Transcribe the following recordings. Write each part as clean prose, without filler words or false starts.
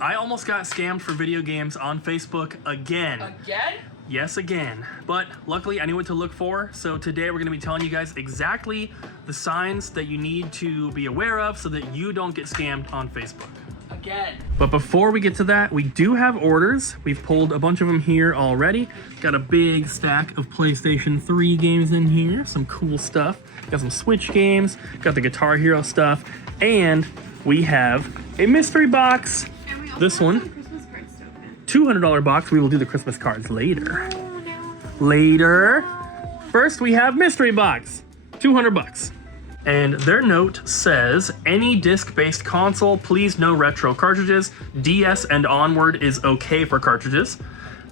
I almost got scammed for video games on Facebook again. Again? Yes, again. But luckily I knew what to look for. So today we're gonna be telling you guys exactly the signs that you need to be aware of so that you don't get scammed on Facebook. Again. But before we get to that, we do have orders. We've pulled a bunch of them here already. Got a big stack of PlayStation 3 games in here, some cool stuff. Got some Switch games, got the Guitar Hero stuff, and we have a mystery box. And we also This have one, some Christmas cards to open. $200 box. We will do the Christmas cards later. Later. First, we have mystery box, 200 bucks. And their note says, any disc-based console, please no retro cartridges. DS and onward is okay for cartridges.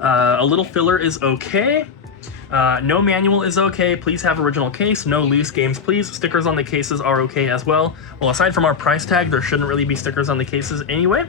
A little filler is okay. No manual is okay. Please have original case. No loose games, please. Stickers on the cases are okay as well. Well, aside from our price tag, there shouldn't really be stickers on the cases anyway.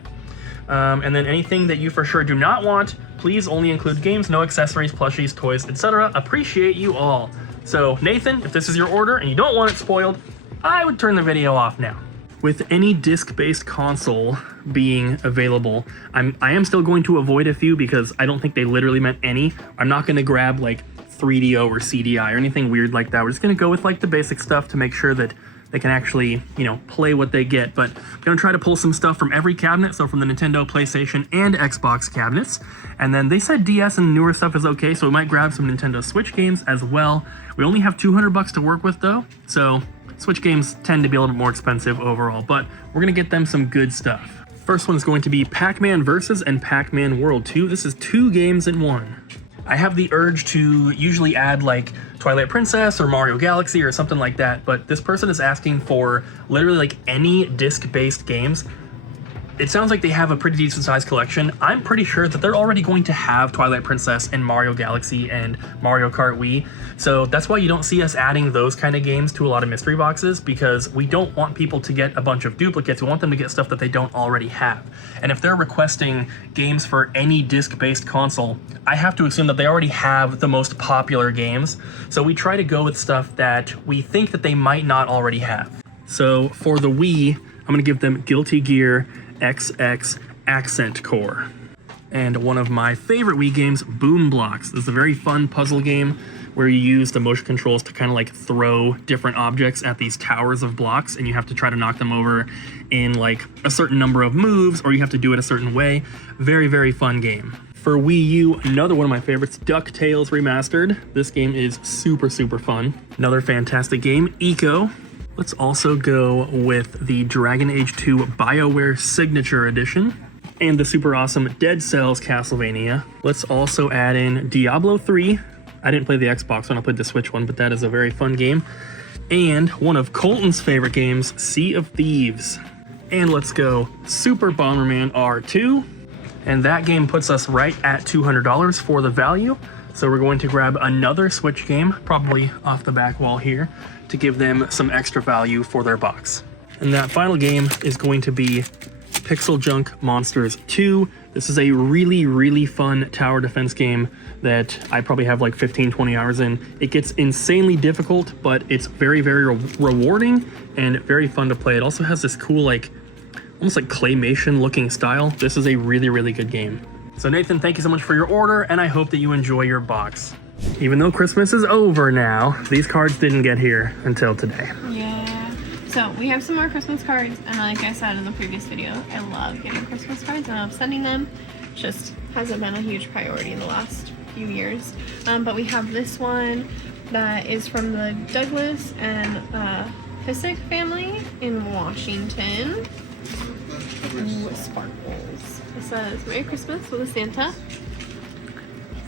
And then anything that you for sure do not want, please only include games, no accessories, plushies, toys, etc. Appreciate you all. So Nathan, if this is your order and you don't want it spoiled, I would turn the video off now. With any disc-based console being available, I am still going to avoid a few because I don't think they literally meant any. I'm not going to grab like 3DO or CDI or anything weird like that. We're just going to go with like the basic stuff to make sure that they can actually, you know, play what they get. But I'm going to try to pull some stuff from every cabinet, so from the Nintendo, PlayStation, and Xbox cabinets. And then they said DS and newer stuff is okay, so we might grab some Nintendo Switch games as well. We only have 200 bucks to work with though, so Switch games tend to be a little bit more expensive overall, but we're going to get them some good stuff. First one is going to be Pac-Man Versus and Pac-Man World 2. This is 2 games in 1. I have the urge to usually add like Twilight Princess or Mario Galaxy or something like that, but this person is asking for literally like any disc-based games. It sounds like they have a pretty decent sized collection. I'm pretty sure that they're already going to have Twilight Princess and Mario Galaxy and Mario Kart Wii. So that's why you don't see us adding those kind of games to a lot of mystery boxes, because we don't want people to get a bunch of duplicates. We want them to get stuff that they don't already have. And if they're requesting games for any disc-based console, I have to assume that they already have the most popular games. So we try to go with stuff that we think that they might not already have. So for the Wii, I'm gonna give them Guilty Gear XX Accent Core. And one of my favorite Wii games, Boom Blocks. This is a very fun puzzle game where you use the motion controls to kind of like throw different objects at these towers of blocks, and you have to try to knock them over in like a certain number of moves, or you have to do it a certain way. Very, very fun game. For Wii U, another one of my favorites, DuckTales Remastered. This game is super, super fun. Another fantastic game, Eco. Let's also go with the Dragon Age 2 BioWare Signature Edition and the super awesome Dead Cells Castlevania. Let's also add in Diablo 3. I didn't play the Xbox one, I played the Switch one, but that is a very fun game. And one of Colton's favorite games, Sea of Thieves. And let's go Super Bomberman R2. And that game puts us right at $200 for the value. So we're going to grab another Switch game, probably off the back wall here, to give them some extra value for their box. And that final game is going to be Pixel Junk Monsters 2. This is a really, really fun tower defense game that I probably have like 15-20 hours in. It gets insanely difficult, but it's very, very rewarding and very fun to play. It also has this cool, like, almost like claymation looking style. This is a really, really good game. So Nathan, thank you so much for your order, and I hope that you enjoy your box. Even though Christmas is over now, these cards didn't get here until today. Yeah. So we have some more Christmas cards, and like I said in the previous video, I love getting Christmas cards. I love sending them. Just hasn't been a huge priority in the last few years. But we have this one that is from the Douglas and Pissick family in Washington. Ooh, sparkles. It says Merry Christmas with a Santa.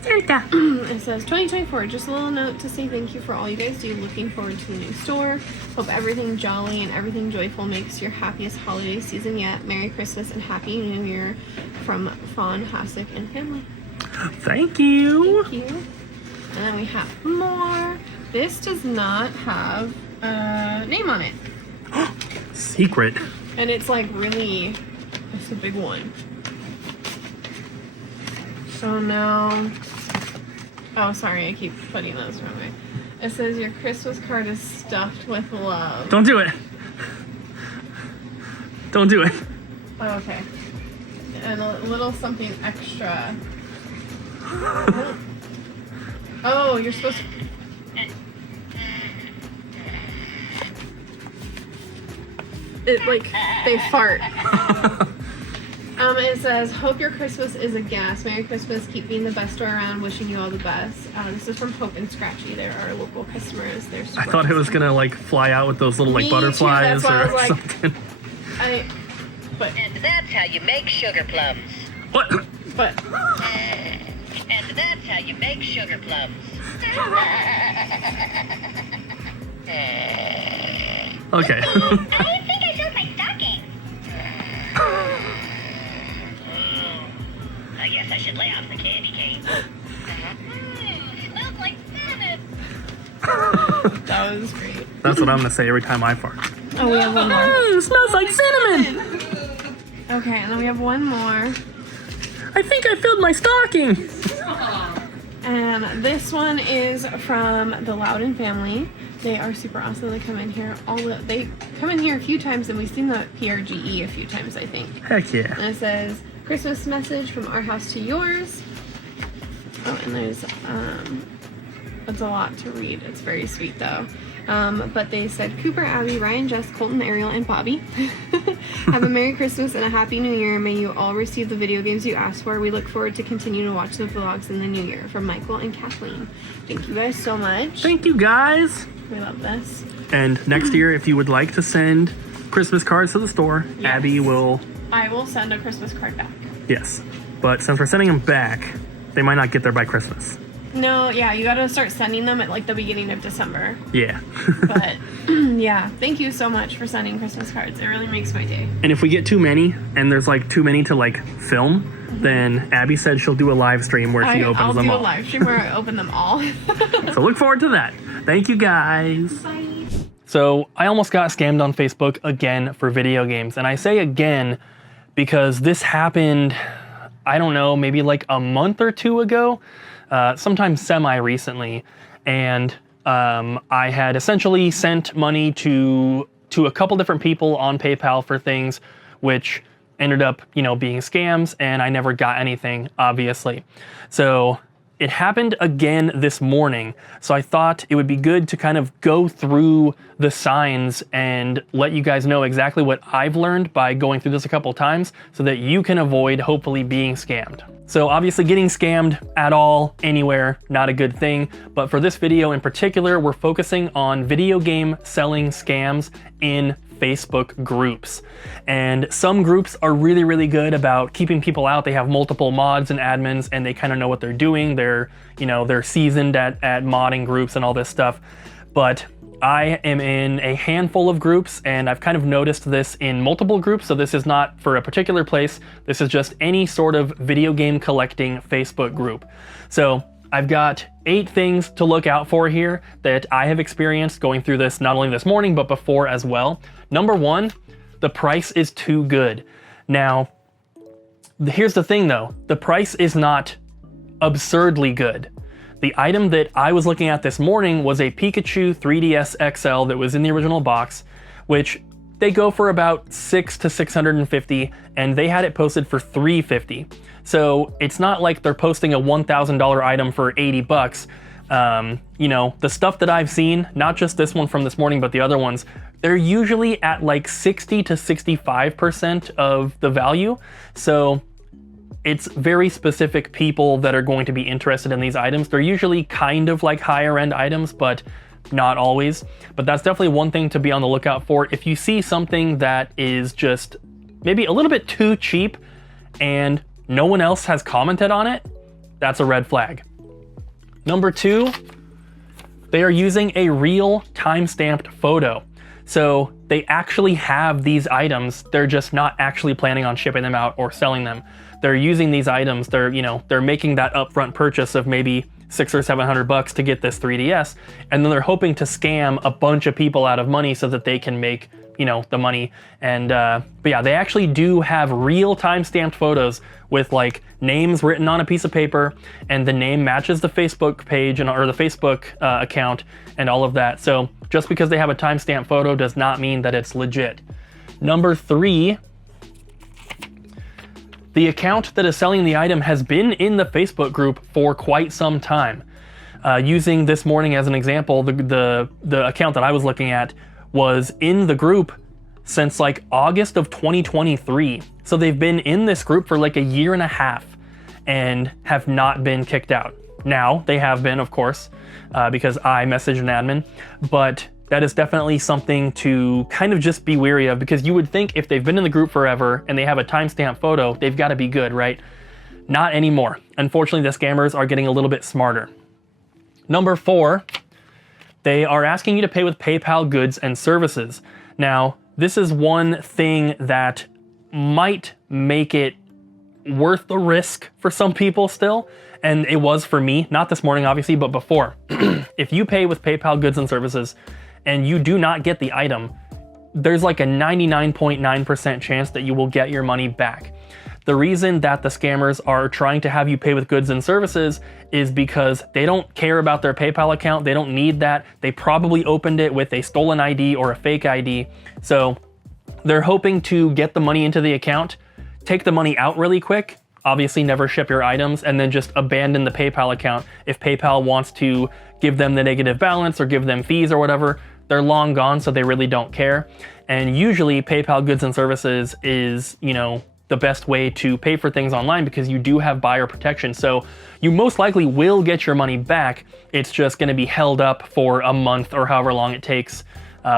Santa. It says 2024, just a little note to say thank you for all you guys do. Looking forward to the new store. Hope everything jolly and everything joyful makes your happiest holiday season yet. Merry Christmas and Happy New Year from Fawn, Hassick, and family. Thank you. Thank you. And then we have more. This does not have a name on it. Secret. And it's like really, it's a big one. So no. Oh, sorry, I keep putting those wrong way. It says your Christmas card is stuffed with love. Don't do it. Don't do it. Oh, okay. and a little something extra. Oh, you're supposed to... It, like, they fart. It says, hope your Christmas is a gas. Merry Christmas. Keep being the best store around. Wishing you all the best. This is from Hope and Scratchy. They're our local customers. They're super I thought it was awesome. gonna like fly out with those little like Me butterflies too, that's why I or was like, something. And that's how you make sugar plums. What? But And that's how you make sugar plums. Okay. I didn't think I filled my stocking. I guess I should lay off the candy cane. Smells like cinnamon. that was great. That's what I'm gonna say every time I fart. Oh, we have one more. It smells like cinnamon. Okay, and then we have one more. I think I filled my stocking. And this one is from the Loudon family. They are super awesome. They come in here they come in here a few times, and we've seen the PRGE a few times, I think. Heck yeah. And it says, Christmas message from our house to yours. Oh, and there's, it's a lot to read. It's very sweet, though. But they said, Cooper, Abby, Ryan, Jess, Colton, Ariel, and Bobby. Have a Merry Christmas and a Happy New Year. May you all receive the video games you asked for. We look forward to continue to watch the vlogs in the new year. From Michael and Kathleen. Thank you guys so much. Thank you guys. We love this. And next year, if you would like to send Christmas cards to the store, Yes. Abby will. I will send a Christmas card back. Yes. But since we're sending them back, they might not get there by Christmas. No, yeah, you gotta start sending them at like the beginning of December. Yeah. But yeah, thank you so much for sending Christmas cards. It really makes my day. And if we get too many, and there's like too many to like film, then Abby said she'll do a live stream where she opens I'll them do all. a live stream where I open them all. So look forward to that. Thank you guys. Bye. So I almost got scammed on Facebook again for video games. And I say again because this happened, I don't know, maybe like a month or two ago, sometime semi-recently. And I had essentially sent money to a couple different people on PayPal for things, which ended up, being scams, and I never got anything, obviously. So it happened again this morning, so I thought it would be good to kind of go through the signs and let you guys know exactly what I've learned by going through this a couple times so that you can avoid hopefully being scammed. So obviously getting scammed at all, anywhere, not a good thing, but for this video in particular, we're focusing on video game selling scams in Facebook groups. And some groups are really, really good about keeping people out. They have multiple mods and admins, and they kind of know what they're doing. They're, they're seasoned at modding groups and all this stuff. But I am in a handful of groups, and I've kind of noticed this in multiple groups. So this is not for a particular place. This is just any sort of video game collecting Facebook group. So I've got 8 things to look out for here that I have experienced going through this, not only this morning, but before as well. Number 1, the price is too good. Now, here's the thing though, the price is not absurdly good. The item that I was looking at this morning was a Pikachu 3DS XL that was in the original box, which they go for about $600 to $650, and they had it posted for $350. So it's not like they're posting a $1,000 item for 80 bucks. The stuff that I've seen, not just this one from this morning, but the other ones, they're usually at like 60 to 65% of the value. So it's very specific people that are going to be interested in these items. They're usually kind of like higher end items, but not always. But that's definitely one thing to be on the lookout for. If you see something that is just maybe a little bit too cheap and no one else has commented on it, that's a red flag. Number 2, they are using a real time-stamped photo. So they actually have these items, they're just not actually planning on shipping them out or selling them. They're using these items, they're making that upfront purchase of maybe $600 or $700 to get this 3DS, and then they're hoping to scam a bunch of people out of money so that they can make, the money. And but yeah, they actually do have real time-stamped photos with like names written on a piece of paper, and the name matches the Facebook page or the Facebook account and all of that. So just because they have a time-stamped photo does not mean that it's legit. Number 3, The account that is selling the item has been in the Facebook group for quite some time. Using this morning as an example, the account that I was looking at was in the group since like August of 2023. So they've been in this group for like a year and a half and have not been kicked out. Now they have been, of course, because I messaged an admin, but that is definitely something to kind of just be wary of, because you would think if they've been in the group forever and they have a timestamp photo, they've got to be good, right? Not anymore. Unfortunately, the scammers are getting a little bit smarter. Number 4, they are asking you to pay with PayPal goods and services. Now, this is one thing that might make it worth the risk for some people still, and it was for me, not this morning obviously, but before. If you pay with PayPal goods and services and you do not get the item, there's like a 99.9% chance that you will get your money back. The reason that the scammers are trying to have you pay with goods and services is because they don't care about their PayPal account. They don't need that. They probably opened it with a stolen ID or a fake ID. So they're hoping to get the money into the account, take the money out really quick, obviously never ship your items, and then just abandon the PayPal account. If PayPal wants to give them the negative balance or give them fees or whatever, they're long gone, so they really don't care. And usually PayPal goods and services is, you know, the best way to pay for things online because you do have buyer protection. So you most likely will get your money back. It's just going to be held up for a month or however long it takes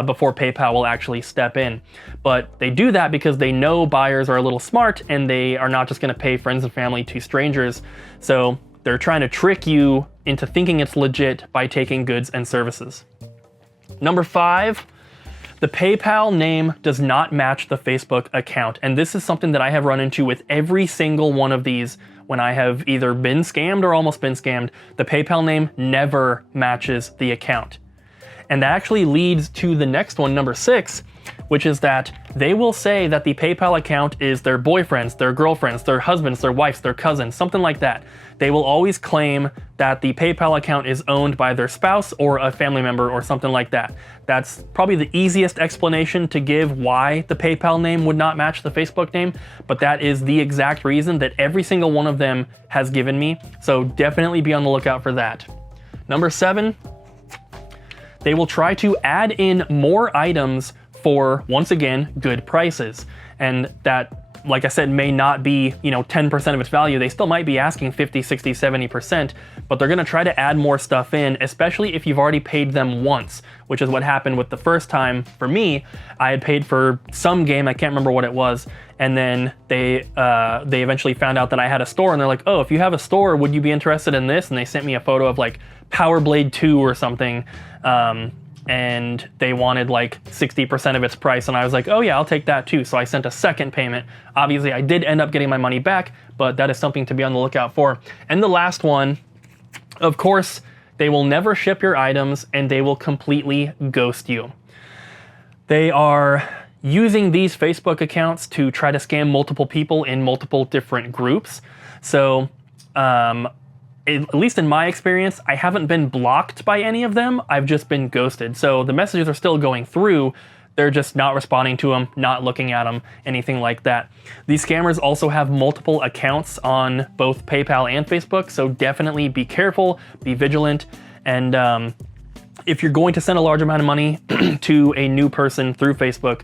before PayPal will actually step in. But they do that because they know buyers are a little smart and they are not just going to pay friends and family to strangers. So they're trying to trick you into thinking it's legit by taking goods and services. Number 5, the PayPal name does not match the Facebook account. And this is something that I have run into with every single one of these when I have either been scammed or almost been scammed. The PayPal name never matches the account. And that actually leads to the next one, number 6, which is that they will say that the PayPal account is their boyfriends, their girlfriends, their husbands, their wives, their cousins, something like that. They will always claim that the PayPal account is owned by their spouse or a family member or something like that. That's probably the easiest explanation to give why the PayPal name would not match the Facebook name, but that is the exact reason that every single one of them has given me. So definitely be on the lookout for that. Number 7, they will try to add in more items for, once again, good prices. And that, like I said, may not be, 10% of its value. They still might be asking 50, 60, 70%, but they're gonna try to add more stuff in, especially if you've already paid them once, which is what happened with the first time for me. I had paid for some game, I can't remember what it was, and then they eventually found out that I had a store, and they're like, oh, if you have a store, would you be interested in this? And they sent me a photo of like Power Blade 2 or something, and they wanted like 60% of its price, and I was like, oh yeah, I'll take that too. So I sent a second payment. Obviously I did end up getting my money back, but that is something to be on the lookout for. And the last one, of course, they will never ship your items and they will completely ghost you. They are using these Facebook accounts to try to scam multiple people in multiple different groups. So at least in my experience, I haven't been blocked by any of them. I've just been ghosted. So the messages are still going through. They're just not responding to them, not looking at them, anything like that. These scammers also have multiple accounts on both PayPal and Facebook. So definitely be careful, be vigilant. And if you're going to send a large amount of money to a new person through Facebook,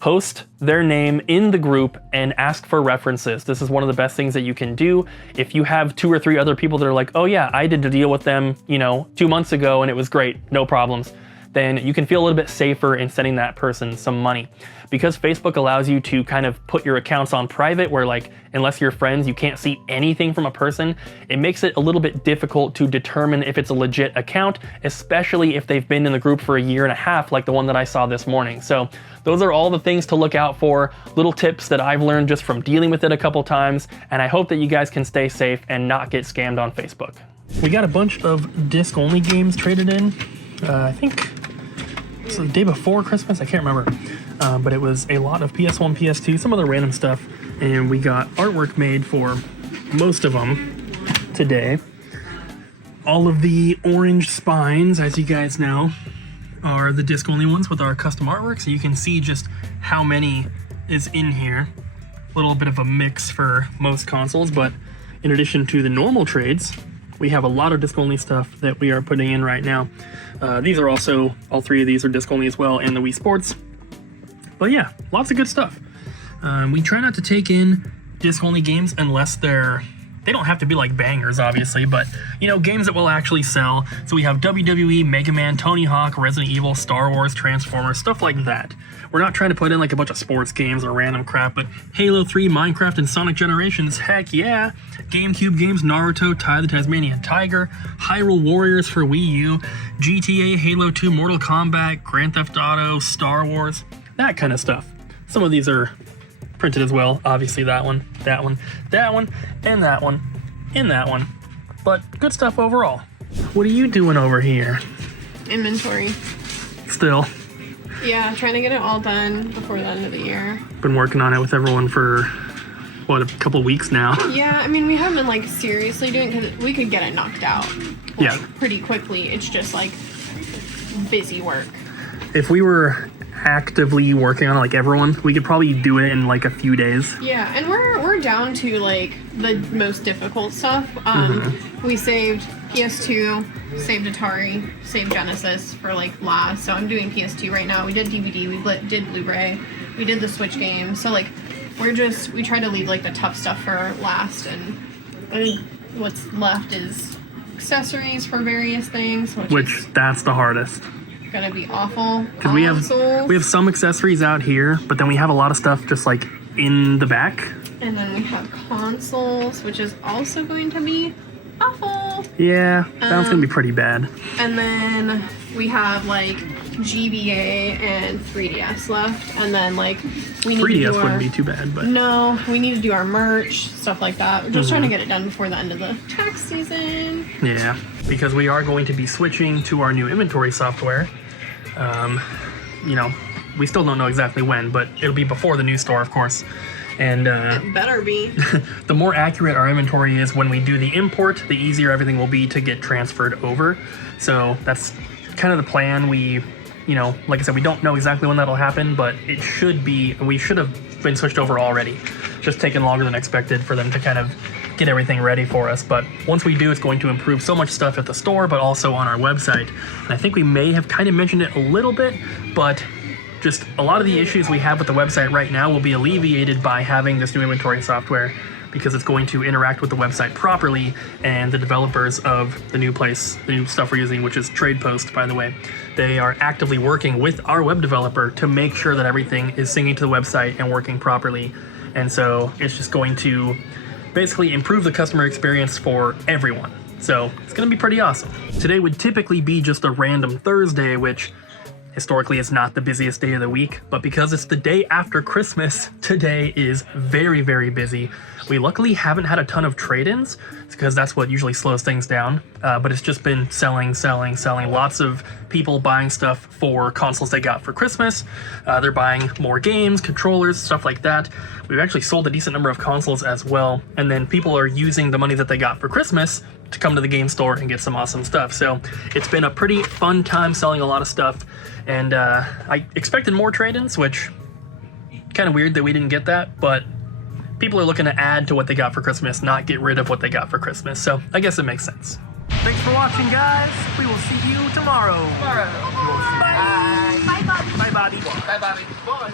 post their name in the group and ask for references. This is one of the best things that you can do. If you have 2 or 3 other people that are like, oh yeah, I did a deal with them, 2 months ago and it was great, no problems, then you can feel a little bit safer in sending that person some money. Because Facebook allows you to kind of put your accounts on private where, like, unless you're friends, you can't see anything from a person, it makes it a little bit difficult to determine if it's a legit account, especially if they've been in the group for a year and a half, like the one that I saw this morning. So those are all the things to look out for, little tips that I've learned just from dealing with it a couple times, and I hope that you guys can stay safe and not get scammed on Facebook. We got a bunch of disc-only games traded in. I think it's the day before Christmas, I can't remember. But it was a lot of PS1, PS2, some other random stuff, and we got artwork made for most of them today. All of the orange spines, as you guys know, are the disc-only ones with our custom artwork, so you can see just how many is in here. little bit of a mix for most consoles, but in addition to the normal trades, we have a lot of disc-only stuff that we are putting in right now. These are also, all three of these are disc-only as well, and the Wii Sports. But yeah, lots of good stuff. We try not to take in disc-only games unless they don't have to be like bangers, obviously, but, you know, games that will actually sell. So we have WWE, Mega Man, Tony Hawk, Resident Evil, Star Wars, Transformers, stuff like that. We're not trying to put in like a bunch of sports games or random crap, but Halo 3, Minecraft, and Sonic Generations, heck yeah. GameCube games, Naruto, the Tasmanian Tiger, Hyrule Warriors for Wii U, GTA, Halo 2, Mortal Kombat, Grand Theft Auto, Star Wars, that kind of stuff. Some of these are printed as well. Obviously that one, that one, that one, and that one, and that one. But good stuff overall. What are you doing over here? Inventory. Still. Yeah, trying to get it all done before the end of the year. Been working on it with everyone for, what, a couple weeks now? Yeah, I mean, we haven't been, like, seriously doing it because we could get it knocked out, like, pretty quickly. It's just, like, busy work. If we were actively working on it, like everyone, we could probably do it in, like, a few days. Yeah, and we're down to, like, the most difficult stuff. We saved PS2, saved Atari, saved Genesis for, like, last. So I'm doing PS2 right now. We did DVD, we did Blu-ray, we did the Switch game. So, like, we try to leave, like, the tough stuff for last, and I think what's left is accessories for various things. Which that's the hardest. Gonna be awful. Because we have some accessories out here, but then we have a lot of stuff just, like, in the back. And then we have consoles, which is also going to be awful. Yeah, that's gonna be pretty bad. And then we have, like, GBA and 3DS left, and then, like, we need 3DS to do wouldn't be too bad, but no, we need to do our merch, stuff like that. We're just trying to get it done before the end of the tax season. Yeah, because we are going to be switching to our new inventory software. You know, we still don't know exactly when, but it'll be before the new store, of course. And it better be. The more accurate our inventory is when we do the import, the easier everything will be to get transferred over. So that's kind of the plan. We, you know, like I said, we don't know exactly when that'll happen, but it should be, we should have been switched over already. Just taken longer than expected for them to kind of get everything ready for us. But once we do, it's going to improve so much stuff at the store, but also on our website. And I think we may have kind of mentioned it a little bit, but just a lot of the issues we have with the website right now will be alleviated by having this new inventory software, because it's going to interact with the website properly, and the developers of the new place, the new stuff we're using, which is TradePost, by the way, they are actively working with our web developer to make sure that everything is syncing to the website and working properly. And so it's just going to basically improve the customer experience for everyone. So it's going to be pretty awesome. Today would typically be just a random Thursday, which historically is not the busiest day of the week, but because it's the day after Christmas, today is very, very busy. We luckily haven't had a ton of trade-ins, because that's what usually slows things down, but it's just been selling. Lots of people buying stuff for consoles they got for Christmas. They're buying more games, controllers, stuff like that. We've actually sold a decent number of consoles as well, and then people are using the money that they got for Christmas to come to the game store and get some awesome stuff. So it's been a pretty fun time selling a lot of stuff, and I expected more trade-ins, which kind of weird that we didn't get that, but people are looking to add to what they got for Christmas, not get rid of what they got for Christmas. So I guess it makes sense. Thanks for watching, guys. We will see you tomorrow. Bye. Bye. Bye, Bobby. Bye, Bobby. Bye.